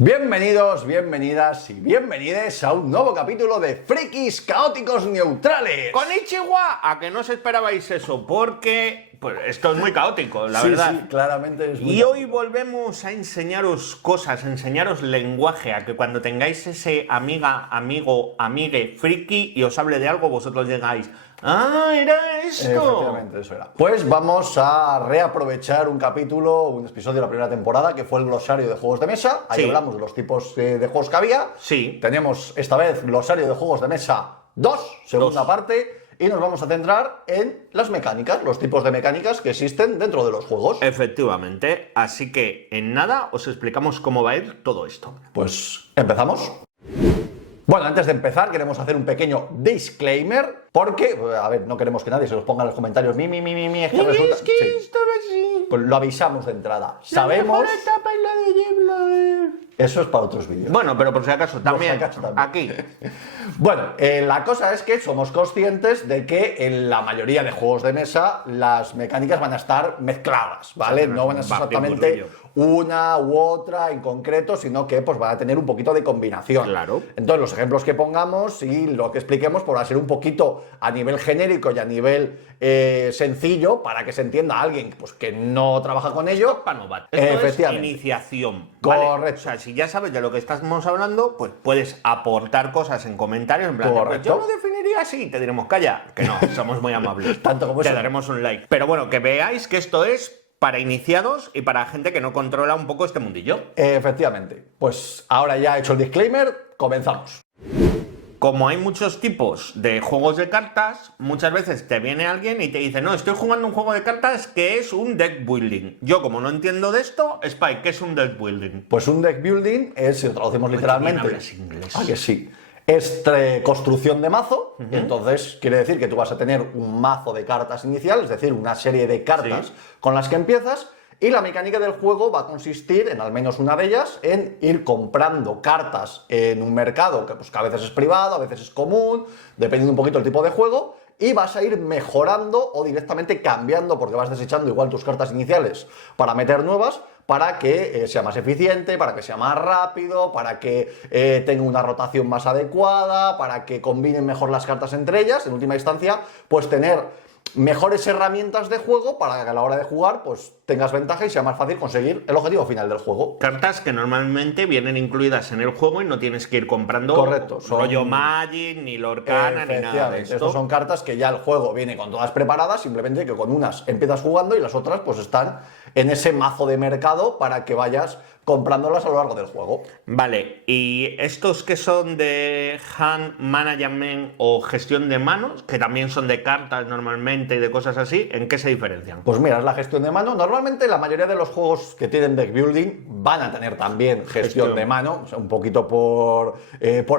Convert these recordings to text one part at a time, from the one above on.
Bienvenidos, bienvenidas y bienvenides a un nuevo capítulo de Frikis Caóticos Neutrales. Konnichiwa, a que no os esperabais eso, porque pues, esto es muy caótico, la verdad. Sí, claramente es muy Y caótico. hoy volvemos a enseñaros cosas, a enseñaros lenguaje, a que cuando tengáis ese amigue friki y os hable de algo, vosotros llegáis, ¡ah, era esto! Efectivamente, eso era. Pues vamos a reaprovechar un episodio de la primera temporada, que fue el glosario de juegos de mesa. Ahí Sí. hablamos de los tipos de juegos que había. Sí. Tenemos esta vez glosario de juegos de mesa 2, segunda parte, y nos vamos a centrar en las mecánicas, los tipos de mecánicas que existen dentro de los juegos. Efectivamente, así que en nada os explicamos cómo va a ir todo esto. Pues empezamos. Bueno, antes de empezar queremos hacer un pequeño disclaimer, porque, a ver, no queremos que nadie se los ponga en los comentarios, es que resulta... Sí. esto es así. Pues lo avisamos de entrada. Sabemos... etapa es la de Yebla. Eso es para otros vídeos. Bueno, pero por si acaso también, aquí. Bueno, la cosa es que somos conscientes de que en la mayoría de juegos de mesa las mecánicas van a estar mezcladas, ¿vale? No van a ser exactamente una u otra en concreto, sino que pues van a tener un poquito de combinación. Claro. Entonces los ejemplos que pongamos y lo que expliquemos pues va a ser un poquito a nivel genérico y a nivel sencillo para que se entienda a alguien pues, que no trabaja con ello. Para novatos. Esto es Efectivamente. iniciación. ¿Vale? Correcto. O sea, si ya sabes de lo que estamos hablando, pues puedes aportar cosas en comentarios. En plan, pues Correcto. yo lo definiría así. Te diremos, calla, que no, somos muy amables. Tanto como te eso. daremos un like. Pero bueno, que veáis que esto es para iniciados y para gente que no controla un poco este mundillo. Efectivamente. Pues ahora ya hecho el disclaimer, comenzamos. Como hay muchos tipos de juegos de cartas, muchas veces te viene alguien y te dice, no, estoy jugando un juego de cartas que es un deck building. Yo, como no entiendo de esto, Spike, ¿qué es un deck building? Pues un deck building es, si lo traducimos literalmente... bien hablas inglés. Ah, que sí. Es construcción de mazo, y entonces quiere decir que tú vas a tener un mazo de cartas inicial, es decir, una serie de cartas Sí. con las que empiezas, y la mecánica del juego va a consistir, en al menos una de ellas, en ir comprando cartas en un mercado que, pues, que a veces es privado, a veces es común, dependiendo un poquito del tipo de juego, y vas a ir mejorando o directamente cambiando, porque vas desechando igual tus cartas iniciales para meter nuevas, para que sea más eficiente, para que sea más rápido, para que tenga una rotación más adecuada, para que combinen mejor las cartas entre ellas, en última instancia, pues tener mejores herramientas de juego para que a la hora de jugar pues tengas ventaja y sea más fácil conseguir el objetivo final del juego. Cartas que normalmente vienen incluidas en el juego y no tienes que ir comprando Correcto, son- rollo Magic, ni Lorcana, ni nada de Efectivamente, esto. estos son cartas que ya el juego viene con todas preparadas, simplemente que con unas empiezas jugando y las otras pues están en ese mazo de mercado para que vayas comprándolas a lo largo del juego. Vale, ¿y estos que son de hand management o gestión de manos, que también son de cartas normalmente y de cosas así, en qué se diferencian? Pues mira, es la gestión de mano. Normalmente la mayoría de los juegos que tienen deck building van a tener también gestión de mano, o sea, un poquito por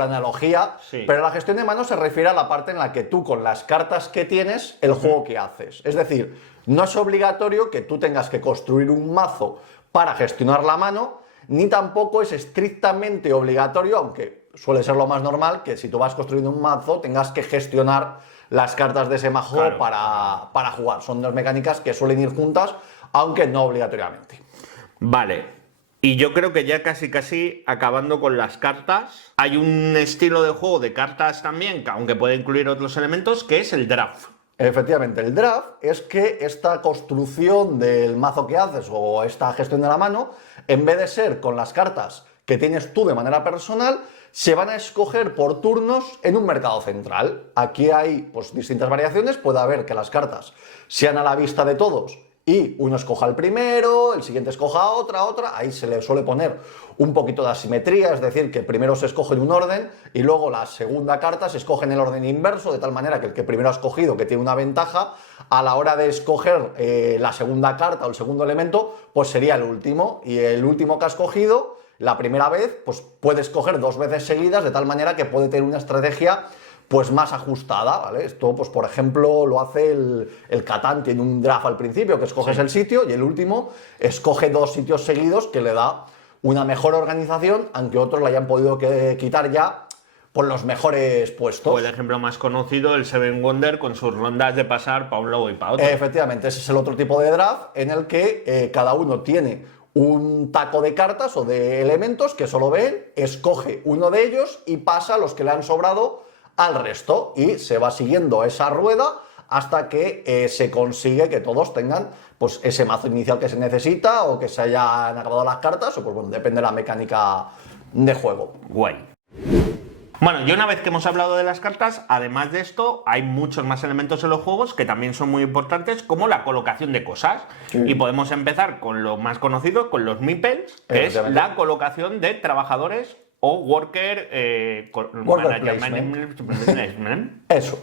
analogía, Sí. pero la gestión de mano se refiere a la parte en la que tú con las cartas que tienes, el juego que haces. Es decir, no es obligatorio que tú tengas que construir un mazo para gestionar la mano, ni tampoco es estrictamente obligatorio, aunque suele ser lo más normal, que si tú vas construyendo un mazo tengas que gestionar las cartas de ese mazo Claro. para jugar. Son dos mecánicas que suelen ir juntas, aunque no obligatoriamente. Vale, y yo creo que ya casi acabando con las cartas, hay un estilo de juego de cartas también, que aunque puede incluir otros elementos, que es el draft. Efectivamente, el draft es que esta construcción del mazo que haces o esta gestión de la mano, en vez de ser con las cartas que tienes tú de manera personal, se van a escoger por turnos en un mercado central. Aquí hay pues, distintas variaciones, puede haber que las cartas sean a la vista de todos y uno escoja el primero, el siguiente escoja otra, ahí se le suele poner un poquito de asimetría, es decir, que primero se escoge en un orden y luego la segunda carta se escoge en el orden inverso, de tal manera que el que primero ha escogido, que tiene una ventaja, a la hora de escoger la segunda carta o el segundo elemento, pues sería el último, y el último que ha escogido, la primera vez, pues puede escoger 2 veces seguidas, de tal manera que puede tener una estrategia pues más ajustada, ¿vale? Esto, pues por ejemplo, lo hace el Catán, tiene un draft al principio que escoges el sitio y el último escoge 2 sitios seguidos que le da una mejor organización, aunque otros la hayan podido quitar ya por los mejores puestos. O el ejemplo más conocido, el Seven Wonder, con sus rondas de pasar para un lado y para otro. Efectivamente, ese es el otro tipo de draft en el que cada uno tiene un taco de cartas o de elementos que solo ve él, escoge uno de ellos y pasa los que le han sobrado al resto y se va siguiendo esa rueda hasta que se consigue que todos tengan pues ese mazo inicial que se necesita o que se hayan acabado las cartas o pues bueno, depende de la mecánica de juego. Guay. Bueno, y una vez que hemos hablado de las cartas, además de esto, hay muchos más elementos en los juegos que también son muy importantes, como la colocación de cosas. Sí. Y podemos empezar con lo más conocido, con los meeples, que es la colocación de trabajadores o worker placement. Eso.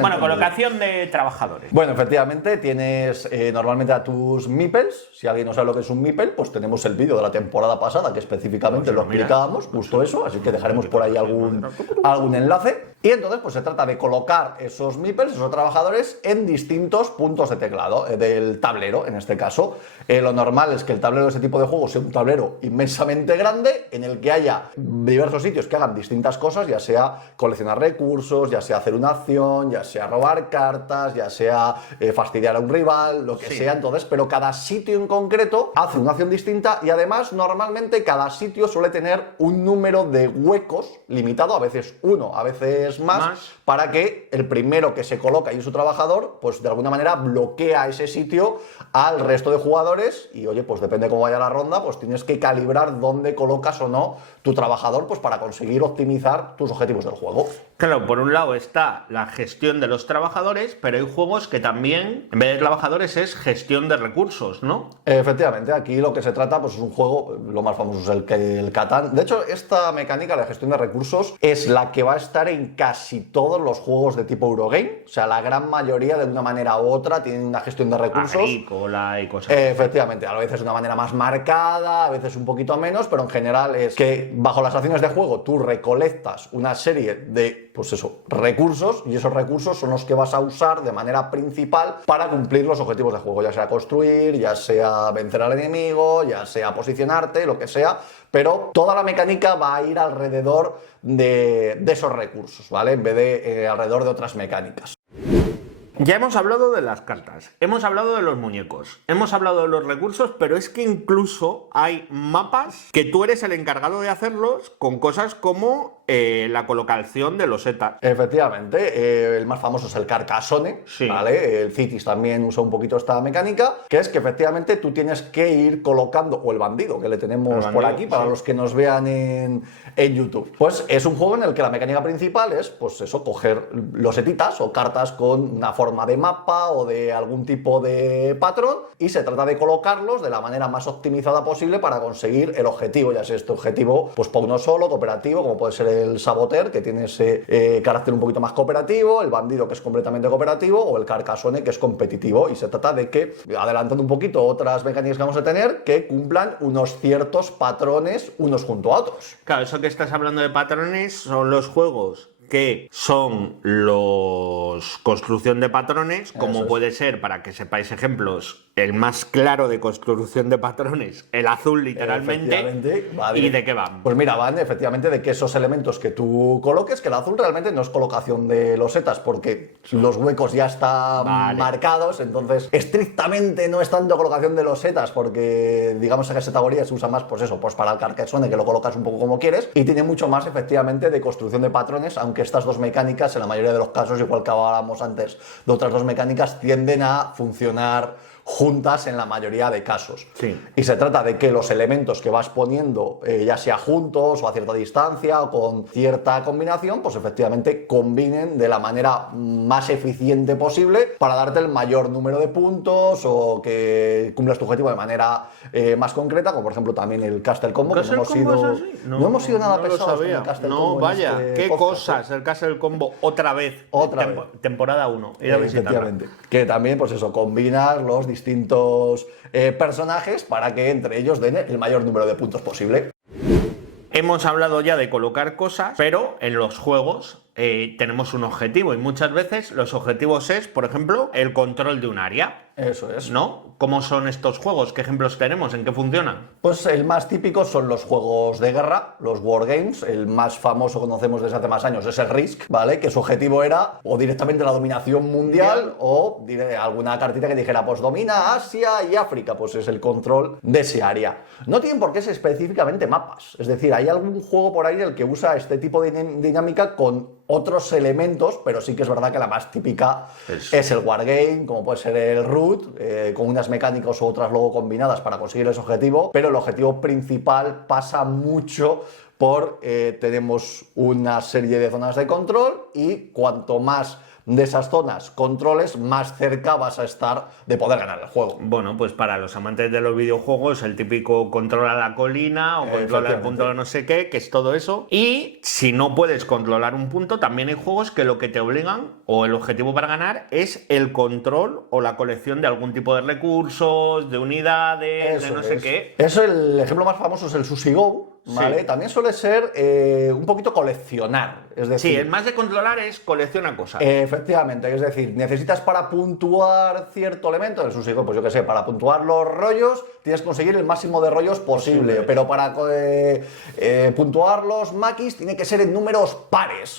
Bueno, colocación de trabajadores. Bueno, efectivamente, tienes normalmente a tus meeples. Si alguien no sabe lo que es un meeple, pues tenemos el vídeo de la temporada pasada que específicamente lo explicábamos, justo eso, así que dejaremos por ahí algún enlace. Y entonces pues se trata de colocar esos meeples, esos trabajadores, en distintos puntos de teclado, del tablero en este caso. Lo normal es que el tablero de ese tipo de juegos sea un tablero inmensamente grande en el que haya diversos sitios que hagan distintas cosas, ya sea coleccionar recursos, ya sea hacer una acción, ya sea robar cartas, ya sea fastidiar a un rival, lo que sea. Entonces, pero cada sitio en concreto hace una acción distinta y además normalmente cada sitio suele tener un número de huecos limitado, a veces uno, a veces más, para que el primero que se coloca y su trabajador, pues de alguna manera bloquea ese sitio al resto de jugadores y oye, pues depende de cómo vaya la ronda, pues tienes que calibrar dónde colocas o no tu trabajador, pues para conseguir optimizar tus objetivos del juego. Claro, por un lado está la gestión de los trabajadores, pero hay juegos que también, en vez de trabajadores, es gestión de recursos, ¿no? Efectivamente, aquí lo que se trata pues es un juego, lo más famoso es el Catán. De hecho, esta mecánica de gestión de recursos es la que va a estar en casi todos los juegos de tipo Eurogame. O sea, la gran mayoría, de una manera u otra, tienen una gestión de recursos. Agrícola y cosas. Efectivamente, a veces de una manera más marcada, a veces un poquito menos, pero en general es que bajo las acciones de juego tú recolectas una serie de, pues eso, recursos y esos recursos son los que vas a usar de manera principal para cumplir los objetivos de juego, ya sea construir, ya sea vencer al enemigo, ya sea posicionarte, lo que sea, pero toda la mecánica va a ir alrededor de esos recursos, ¿vale? En vez de alrededor de otras mecánicas. Ya hemos hablado de las cartas, hemos hablado de los muñecos, hemos hablado de los recursos, pero es que incluso hay mapas que tú eres el encargado de hacerlos con cosas como la colocación de losetas. Efectivamente, el más famoso es el Carcassonne, sí. ¿Vale? El Cities también usa un poquito esta mecánica, que es que efectivamente tú tienes que ir colocando, o el bandido, que le tenemos por aquí, para los que nos vean en YouTube. Pues es un juego en el que la mecánica principal es, pues eso, coger losetitas o cartas con una forma de mapa o de algún tipo de patrón y se trata de colocarlos de la manera más optimizada posible para conseguir el objetivo, ya sea este objetivo pues para uno solo, cooperativo, como puede ser el Saboteur, que tiene ese carácter un poquito más cooperativo, el Bandido, que es completamente cooperativo, o el Carcassonne, que es competitivo, y se trata de que, adelantando un poquito otras mecánicas que vamos a tener, que cumplan unos ciertos patrones unos junto a otros. Claro, eso que estás hablando de patrones son los juegos que son los construcción de patrones, como puede ser, para que sepáis ejemplos, el más claro de construcción de patrones, el azul literalmente, ¿y de qué van? Pues mira, van efectivamente de que esos elementos que tú coloques, que el azul realmente no es colocación de losetas, porque los huecos ya están marcados, entonces estrictamente no es tanto colocación de losetas, porque digamos que esa categoría se usa más, pues eso, pues para el Carcassonne, que lo colocas un poco como quieres, y tiene mucho más efectivamente de construcción de patrones, aunque estas dos mecánicas, en la mayoría de los casos, igual que hablábamos antes de otras dos mecánicas, tienden a funcionar juntas en la mayoría de casos. Sí. Y se trata de que los elementos que vas poniendo, ya sea juntos o a cierta distancia o con cierta combinación, pues efectivamente combinen de la manera más eficiente posible para darte el mayor número de puntos o que cumplas tu objetivo de manera más concreta, como por ejemplo también el Castle Combo, que no hemos sido nada pesados con el Castle Combo. No, vaya, qué cosas, el Castle Combo otra vez. Temporada 1. Efectivamente. Que también, pues eso, combinas los distintos personajes para que entre ellos den el mayor número de puntos posible. Hemos hablado ya de colocar cosas, pero en los juegos tenemos un objetivo y muchas veces los objetivos es, por ejemplo, el control de un área. Eso es. ¿no? ¿Cómo son estos juegos? ¿Qué ejemplos tenemos? ¿En qué funcionan? Pues el más típico son los juegos de guerra, los wargames. El más famoso que conocemos desde hace más años es el Risk, ¿vale? Que su objetivo era o directamente la dominación mundial o alguna cartita que dijera, pues domina Asia y África, pues es el control de ese área. No tienen por qué ser específicamente mapas. Es decir, hay algún juego por ahí en el que usa este tipo de dinámica con otros elementos, pero sí que es verdad que la más típica es el wargame, como puede ser el Root, con unas mecánicas u otras luego combinadas para conseguir ese objetivo, pero el objetivo principal pasa mucho por tenemos una serie de zonas de control y cuanto más de esas zonas controles, más cerca vas a estar de poder ganar el juego. Bueno, pues para los amantes de los videojuegos, el típico controla la colina o controla el punto de no sé qué, que es todo eso. Y si no puedes controlar un punto, también hay juegos que lo que te obligan, o el objetivo para ganar, es el control o la colección de algún tipo de recursos, de unidades, Eso de no sé qué. Eso, el ejemplo más famoso es el Sushi Go, ¿vale? Sí. También suele ser un poquito coleccionar. Es decir, sí, el más de controlar es colecciona cosas. Efectivamente, es decir, necesitas para puntuar cierto elemento, en el Sushi Go, pues yo qué sé, para puntuar los rollos tienes que conseguir el máximo de rollos posible, pero para puntuar los maquis tiene que ser en números pares,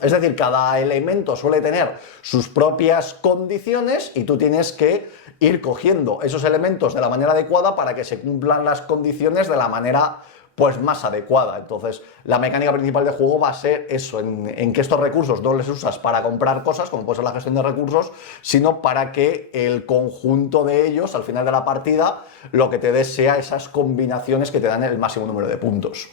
es decir, cada elemento suele tener sus propias condiciones y tú tienes que ir cogiendo esos elementos de la manera adecuada para que se cumplan las condiciones de la manera pues más adecuada. Entonces, la mecánica principal del juego va a ser eso, en que estos recursos no les usas para comprar cosas, como puede ser la gestión de recursos, sino para que el conjunto de ellos, al final de la partida, lo que te dé sea esas combinaciones que te dan el máximo número de puntos.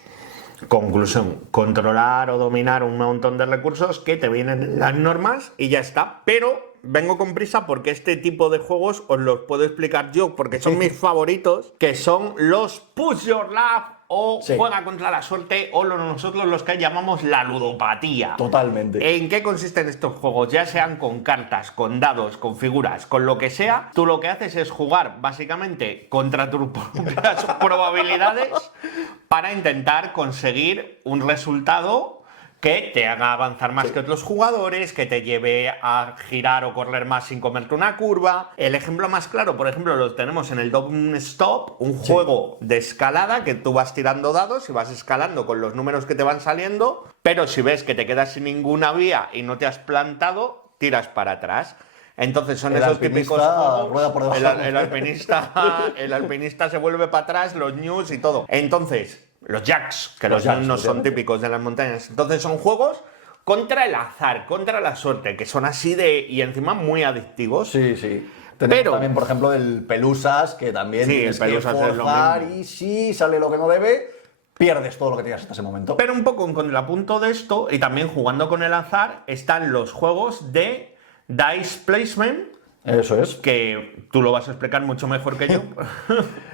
Conclusión, controlar o dominar un montón de recursos que te vienen en las normas y ya está, pero vengo con prisa porque este tipo de juegos os los puedo explicar yo porque son mis favoritos, que son los Push Your Luck o juega contra la suerte o nosotros los que llamamos la ludopatía. Totalmente. ¿En qué consisten estos juegos? Ya sean con cartas, con dados, con figuras, con lo que sea, tú lo que haces es jugar básicamente contra tus propias probabilidades para intentar conseguir un resultado que te haga avanzar más que otros jugadores, que te lleve a girar o correr más sin comerte una curva. El ejemplo más claro, por ejemplo, lo tenemos en el Don't Stop, un juego de escalada que tú vas tirando dados y vas escalando con los números que te van saliendo, pero si ves que te quedas sin ninguna vía y no te has plantado, tiras para atrás. Entonces son esos típicos juegos. El alpinista se vuelve para atrás, los news y todo. Entonces, los jacks, que los jacks no son típicos de las montañas. Entonces son juegos contra el azar, contra la suerte, que son así y encima muy adictivos. Sí, sí. Tenemos también, por ejemplo, el Pelusas, que también tienes que forzar y si sale lo que no debe, pierdes todo lo que tenías hasta ese momento. Pero un poco en contrapunto de esto, y también jugando con el azar, están los juegos de Dice Placement. Eso es. Que tú lo vas a explicar mucho mejor que yo.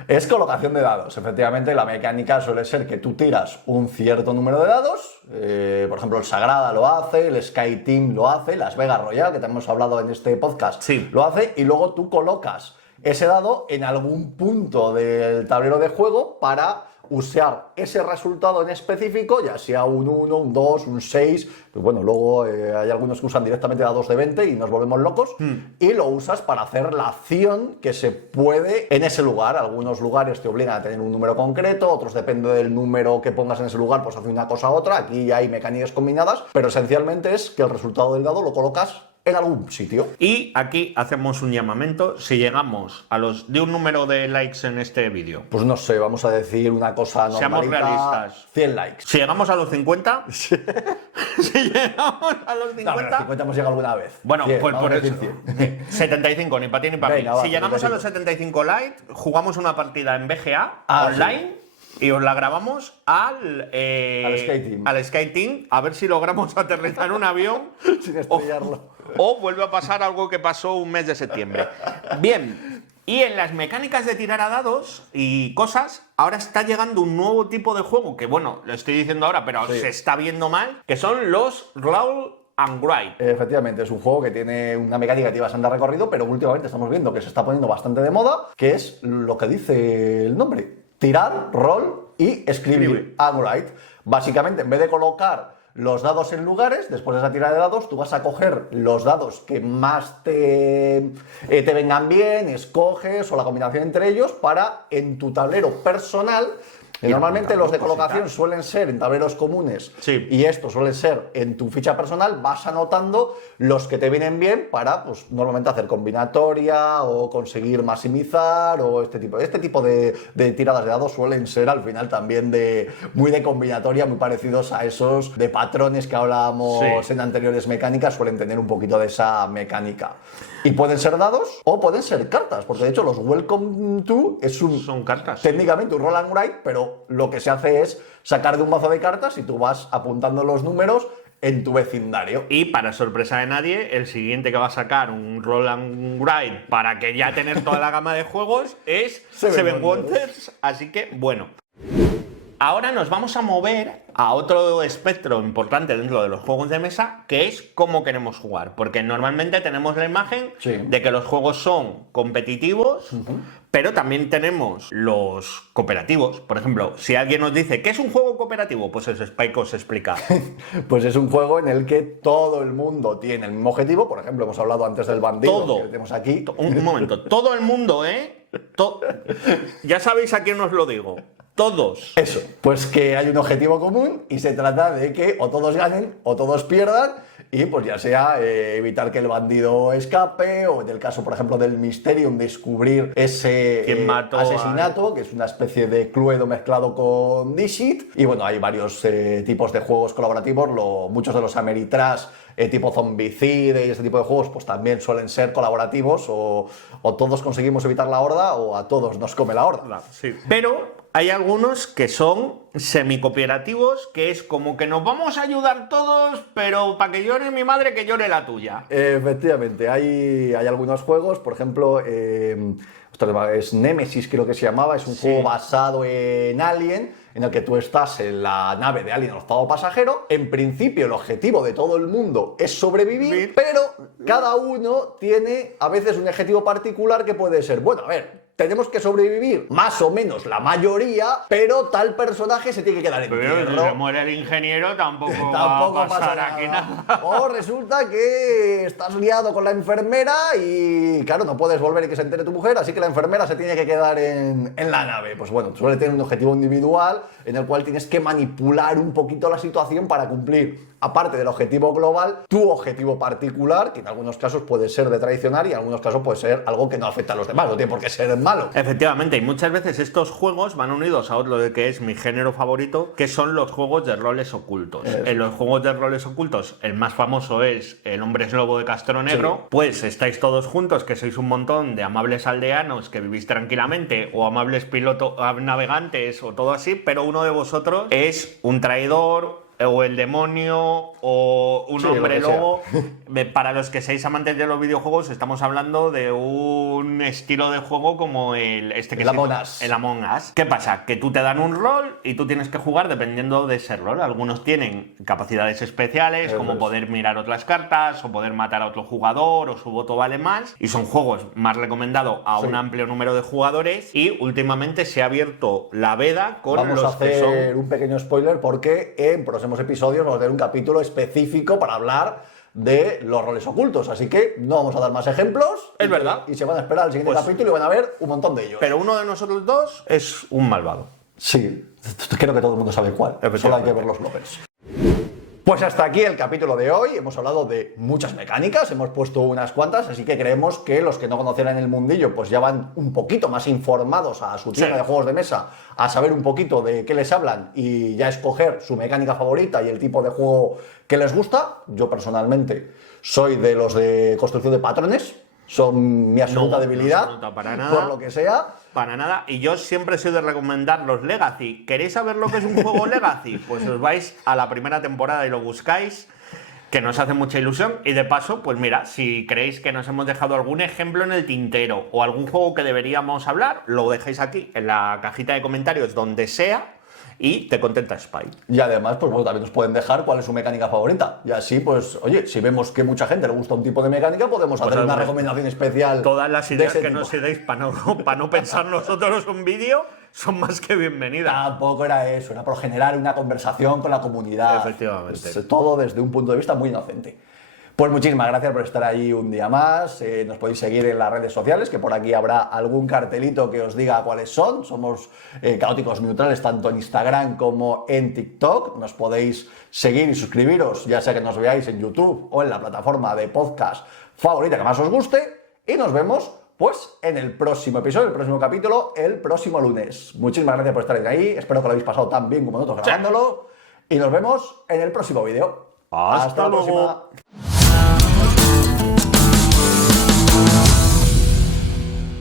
Es colocación de dados. Efectivamente, la mecánica suele ser que tú tiras un cierto número de dados. Por ejemplo, el Sagrada lo hace, el Sky Team lo hace, Las Vegas Royal, que te hemos hablado en este podcast, lo hace. Y luego tú colocas ese dado en algún punto del tablero de juego para usar ese resultado en específico, ya sea un 1, un 2, un 6, pues bueno, luego hay algunos que usan directamente dados de 20 y nos volvemos locos, y lo usas para hacer la acción que se puede en ese lugar. Algunos lugares te obligan a tener un número concreto, otros depende del número que pongas en ese lugar, pues hace una cosa u otra. Aquí ya hay mecánicas combinadas, pero esencialmente es que el resultado del dado lo colocas en algún sitio. Y aquí hacemos un llamamiento. Si llegamos a de un número de likes en este vídeo, pues no sé, vamos a decir una cosa normalita. Seamos realistas. 100 likes. Si llegamos a los 50, si llegamos a los 50... No, pero los 50 hemos llegado alguna vez. Bueno, 100, pues por eso. 75, ni para ti ni para mí. Si llegamos a los 75 likes, jugamos una partida en BGA online. Sí. Y os la grabamos al Sky Team, a ver si logramos aterrizar un avión sin estrellarlo. O vuelve a pasar algo que pasó un mes de septiembre. Bien, y en las mecánicas de tirar a dados y cosas, ahora está llegando un nuevo tipo de juego, que bueno, lo estoy diciendo ahora, pero se está viendo mal, que son los Roll and Write. Efectivamente, es un juego que tiene una mecánica que tiene bastante recorrido, pero últimamente estamos viendo que se está poniendo bastante de moda, que es lo que dice el nombre. Tirar, roll y escribir. And write. Básicamente, en vez de colocar los dados en lugares. Después de esa tirada de dados, tú vas a coger los dados que más te vengan bien, escoges o la combinación entre ellos para en tu tablero personal. Normalmente los de colocación suelen ser en tableros comunes, sí, y estos suelen ser en tu ficha personal. Vas anotando los que te vienen bien para, pues, normalmente hacer combinatoria o conseguir maximizar o este tipo de tiradas de dados suelen ser al final también muy de combinatoria, muy parecidos a esos de patrones que hablábamos en anteriores mecánicas. Suelen tener un poquito de esa mecánica. Y pueden ser dados o pueden ser cartas, porque de hecho los Welcome to son cartas. Técnicamente un roll and write, pero lo que se hace es sacar de un mazo de cartas y tú vas apuntando los números en tu vecindario. Y para sorpresa de nadie, el siguiente que va a sacar un roll and write para que ya tener toda la gama de juegos es Seven Wonders. Así que, bueno. Ahora nos vamos a mover a otro espectro importante dentro de los juegos de mesa, que es cómo queremos jugar. Porque normalmente tenemos la imagen de que los juegos son competitivos, pero también tenemos los cooperativos. Por ejemplo, si alguien nos dice ¿qué es un juego cooperativo? Pues eso Spike os explica. Pues es un juego en el que todo el mundo tiene el mismo objetivo. Por ejemplo, hemos hablado antes del bandido que tenemos aquí. Un momento, todo el mundo, ya sabéis a quién os lo digo. Todos. Eso, pues que hay un objetivo común y se trata de que o todos ganen o todos pierdan, y pues ya sea evitar que el bandido escape, o en el caso, por ejemplo, del Mysterium, descubrir ese asesinato, que es una especie de Cluedo mezclado con Dixit. Y bueno, hay varios tipos de juegos colaborativos. Muchos de los Ameritrash tipo Zombicide y este tipo de juegos pues también suelen ser colaborativos, o todos conseguimos evitar la horda o a todos nos come la horda. Sí. Pero hay algunos que son semi-cooperativos, que es como que nos vamos a ayudar todos, pero para que llore mi madre, que llore la tuya. Efectivamente, hay algunos juegos, por ejemplo, es Nemesis, creo que se llamaba. Es un juego basado en Alien, en el que tú estás en la nave de Alien, el octavo pasajero. En principio, el objetivo de todo el mundo es sobrevivir, pero cada uno tiene a veces un objetivo particular que puede ser, bueno, a ver, tenemos que sobrevivir más o menos la mayoría, pero tal personaje se tiene que quedar en tierra. Pero si se muere el ingeniero, tampoco va a pasar aquí nada. O resulta que estás liado con la enfermera y, claro, no puedes volver y que se entere tu mujer, así que la enfermera se tiene que quedar en la nave. Pues bueno, suele tener un objetivo individual en el cual tienes que manipular un poquito la situación para cumplir, aparte del objetivo global, tu objetivo particular, que en algunos casos puede ser de traicionar y en algunos casos puede ser algo que no afecta a los demás, no tiene por qué ser malo. Efectivamente, y muchas veces estos juegos van unidos a otro de que es mi género favorito, que son los juegos de roles ocultos. En los juegos de roles ocultos, el más famoso es El Hombre Lobo de Castro Negro. Pues estáis todos juntos, que sois un montón de amables aldeanos que vivís tranquilamente, o amables pilotos navegantes, o todo así, pero uno de vosotros es un traidor, o el demonio, o un hombre lobo. Para los que seáis amantes de los videojuegos, estamos hablando de un estilo de juego como el Among Us. ¿Qué pasa? Que tú te dan un rol y tú tienes que jugar dependiendo de ese rol. Algunos tienen capacidades especiales, como poder mirar otras cartas, o poder matar a otro jugador, o su voto vale más. Y son juegos más recomendados a un amplio número de jugadores. Y últimamente se ha abierto la veda con Vamos los a hacer un pequeño spoiler, porque en próximos episodios vamos a tener un capítulo específico para hablar de los roles ocultos, así que no vamos a dar más ejemplos. Es verdad. Y se van a esperar al siguiente capítulo y van a ver un montón de ellos. Pero uno de nosotros dos es un malvado. Sí, creo que todo el mundo sabe cuál. Solo hay que ver los lovers. Pues hasta aquí el capítulo de hoy. Hemos hablado de muchas mecánicas, hemos puesto unas cuantas, así que creemos que los que no conocieran el mundillo pues ya van un poquito más informados a su tienda de juegos de mesa, a saber un poquito de qué les hablan y ya escoger su mecánica favorita y el tipo de juego que les gusta. Yo personalmente soy de los de construcción de patrones, son mi absoluta debilidad, no para nada, por lo que sea. Para nada, y yo siempre soy de recomendar los Legacy. ¿Queréis saber lo que es un juego Legacy? Pues os vais a la primera temporada y lo buscáis, que nos hace mucha ilusión. Y de paso, pues mira, si creéis que nos hemos dejado algún ejemplo en el tintero o algún juego que deberíamos hablar, lo dejáis aquí en la cajita de comentarios donde sea, y te contenta Spy. Y además, pues bueno, también nos pueden dejar cuál es su mecánica favorita. Y así, pues, oye, si vemos que mucha gente le gusta un tipo de mecánica, podemos hacer una recomendación especial. Todas las de ideas ese que tipo. nos deis para no pensar nosotros un vídeo son más que bienvenidas. Tampoco era eso, era por generar una conversación con la comunidad. Efectivamente. Pues, todo desde un punto de vista muy inocente. Pues muchísimas gracias por estar ahí un día más. Nos podéis seguir en las redes sociales, que por aquí habrá algún cartelito que os diga cuáles son. Somos Caóticos Neutrales tanto en Instagram como en TikTok. Nos podéis seguir y suscribiros, ya sea que nos veáis en YouTube o en la plataforma de podcast favorita que más os guste. Y nos vemos pues en el próximo episodio, el próximo capítulo, el próximo lunes. Muchísimas gracias por estar ahí. Espero que lo habéis pasado tan bien como nosotros grabándolo. Y nos vemos en el próximo vídeo. Hasta la luego. próxima.